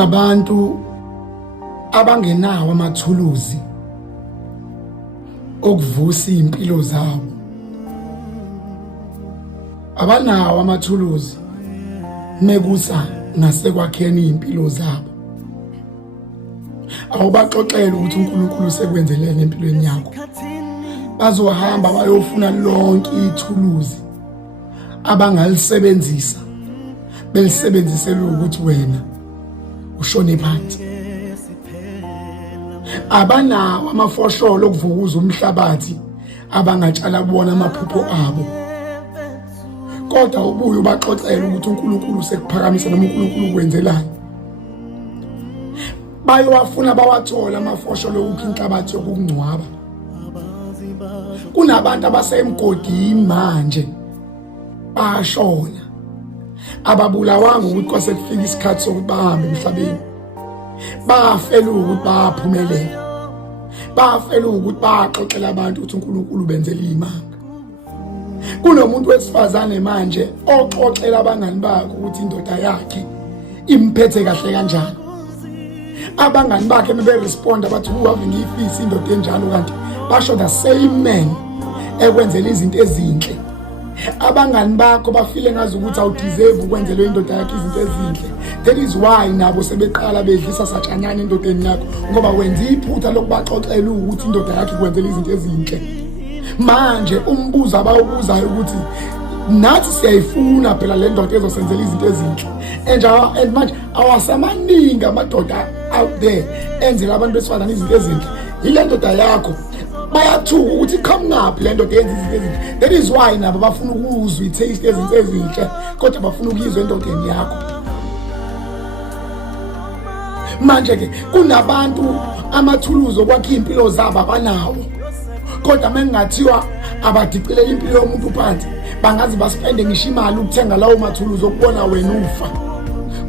Kunabantu abangenawo amathuluzi okuvusa impilo zabo. Abanawo amathuluzi mekusa nasekwakheni impilo zabo. Awubaxoxela ukuthi uNkulunkulu sekwenzelene empilweni yakho. Bazohamba bayofuna lonke ithuluzi abangalisebenzisa belisebenzisela ukuthi wena ushone phansi. Abanawo amafosholo okuvukuza umhlabathi abangatshala kubona amaphupho abo. Kodwa ubuye ubaxoxela ukuthi uNkulunkulu sekuphakamisa noma uNkulunkulu ukwenzelani. Bayowafuna bawathola amafosholo okukha inhlabathi yokungcwaba. Kunabantu abasemgodini manje bashona, ababulawanga ukuthi kwase kufika isikhathi sokuthi bahambe emhlabeni. Bafela ukuthi baphumelela, bafela ukuthi baxoxela abantu ukuthi uNkulunkulu benzele imanga. Kunomuntu wesifazane manje oxoxela abangani bakhe ukuthi indoda yakhe imphethe kahle kanjani. Abangani bakhe beresponda bathi uwave ngiyifisa indoda enjalo, kanti basho the same man ekwenzela izinto ezinhle. Abangani bakho bafile ngazi ukuthi awudeserve ukwenzelwa indoda yakhe izinto ezinhle. That is why nabo sebeqala bedlisa satshanyana endodeni yakho, ngoba wenza iphutha lokubaxoxela ukuthi indoda yakhe ikwenzela izinto ezinhle. Manje umbuzo abawubuzayo ukuthi nathi siyayifuna phela le ndoda ezosenzela izinto ezinhle. And manje awasamaningi amadoda out there enzela abantu besifazane izinto ezinhle. Ile ndoda yakho bayathuka ukuthi come ngaphi le ndoda yenza izinto ezinhle. That is why nabo bafuna ukuzwa i-taste ezinto ezinhle, kodwa bafuna ukuyizwa endodeni yakho. Manje ke kunabantu amathuluzi okwakha impilo zabo abanawo, kodwa mengathiwa abadiqilela impilo yomuntu phansi bangazi baspende ngisho imali ukuthenga lawo mathuluzi okubona wena ufa.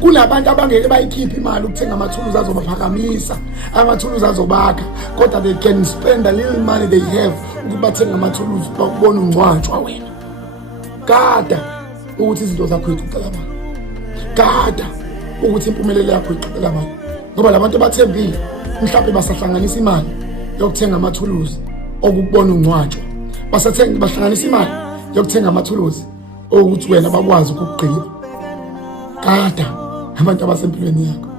Kunabantu abangeke bayikhiphe imali ukuthenga amathuluzi azobaphakamisa, amathuluzi azobakha, kodwa they can spend a little money they have ukuthi bathenga amathuluzi bakubona ungcwatshwa wena. Gada ukuthi izinto zakho iqhubela abantu. Gada ukuthi impumelelo yakho iqhubela abantu. Ngoba labantu bathembile mhlawumbe basahlanganisa imali yokuthenga amathuluzi okubona ungcwatshwa. Bahlanganisa imali yokuthenga amathuluzi ukuthi wena bakwazi ukugqiba. Gada abantu abasempilweni yakho.